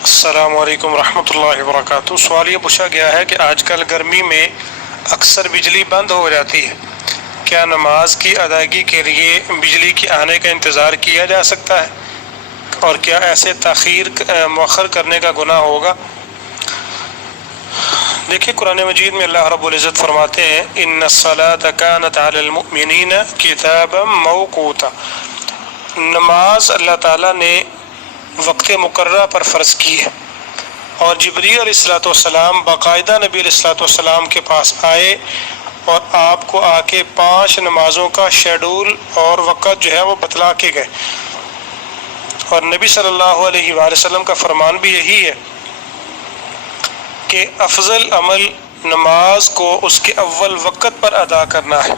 السلام علیکم ورحمۃ اللہ وبرکاتہ۔ سوال یہ پوچھا گیا ہے کہ آج کل گرمی میں اکثر بجلی بند ہو جاتی ہے، کیا نماز کی ادائیگی کے لیے بجلی کے آنے کا انتظار کیا جا سکتا ہے، اور کیا ایسے مؤخر کرنے کا گناہ ہوگا؟ دیکھیں، قرآن مجید میں اللہ رب العزت فرماتے ہیں ان الصلاۃ کانت علی المؤمنین کتابا موقوتا۔ نماز اللہ تعالیٰ نے وقت مقررہ پر فرض کی ہے، اور جبریل علیہ السلام باقاعدہ نبی علیہ السلام کے پاس آئے اور آپ کو آ کے 5 نمازوں کا شیڈول اور وقت جو ہے وہ بتلا کے گئے، اور نبی صلی اللہ علیہ وآلہ وسلم کا فرمان بھی یہی ہے کہ افضل عمل نماز کو اس کے اول وقت پر ادا کرنا ہے۔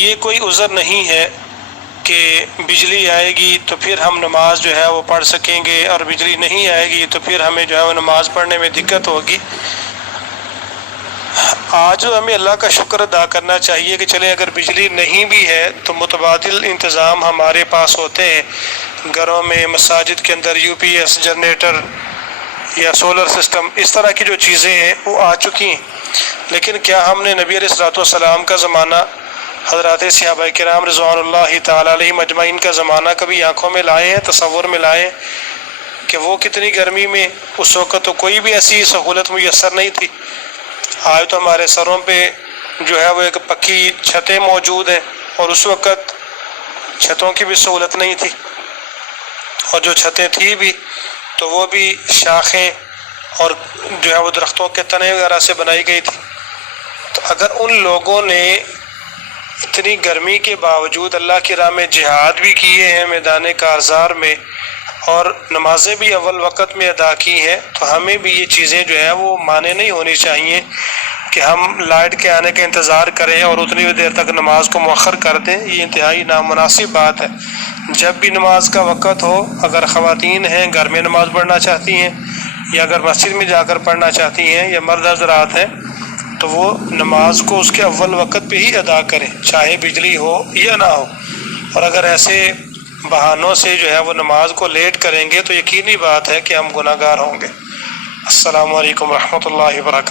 یہ کوئی عذر نہیں ہے کہ بجلی آئے گی تو پھر ہم نماز جو ہے وہ پڑھ سکیں گے، اور بجلی نہیں آئے گی تو پھر ہمیں جو ہے وہ نماز پڑھنے میں دقت ہوگی۔ آج ہمیں اللہ کا شکر ادا کرنا چاہیے کہ چلے اگر بجلی نہیں بھی ہے تو متبادل انتظام ہمارے پاس ہوتے ہیں گھروں میں، مساجد کے اندر یو پی ایس جنریٹر یا سولر سسٹم، اس طرح کی جو چیزیں ہیں وہ آ چکی ہیں۔ لیکن کیا ہم نے نبی علیہ السلام کا زمانہ، حضرات صحابہ کرام رضوان اللہ تعالیٰ علیہم اجمعین کا زمانہ کبھی آنکھوں میں لائے ہیں، تصور میں لائے ہیں کہ وہ کتنی گرمی میں؟ اس وقت تو کوئی بھی ایسی سہولت میسر نہیں تھی۔ آج تو ہمارے سروں پہ جو ہے وہ ایک پکی چھتیں موجود ہیں، اور اس وقت چھتوں کی بھی سہولت نہیں تھی، اور جو چھتیں تھی بھی تو وہ بھی شاخیں اور جو ہے وہ درختوں کے تنے وغیرہ سے بنائی گئی تھی۔ تو اگر ان لوگوں نے اتنی گرمی کے باوجود اللہ کی راہ میں جہاد بھی کیے ہیں میدان کارزار میں، اور نمازیں بھی اول وقت میں ادا کی ہیں، تو ہمیں بھی یہ چیزیں جو ہے وہ مانے نہیں ہونی چاہیے کہ ہم لائٹ کے آنے کا انتظار کریں اور اتنی دیر تک نماز کو مؤخر کر دیں۔ یہ انتہائی نامناسب بات ہے۔ جب بھی نماز کا وقت ہو، اگر خواتین ہیں گھر میں نماز پڑھنا چاہتی ہیں، یا اگر مسجد میں جا کر پڑھنا چاہتی ہیں، یا مرد حضرات ہیں، تو وہ نماز کو اس کے اول وقت پہ ہی ادا کریں، چاہے بجلی ہو یا نہ ہو۔ اور اگر ایسے بہانوں سے جو ہے وہ نماز کو لیٹ کریں گے تو یقینی بات ہے کہ ہم گناہگار ہوں گے۔ السلام علیکم ورحمۃ اللہ وبرکاتہ۔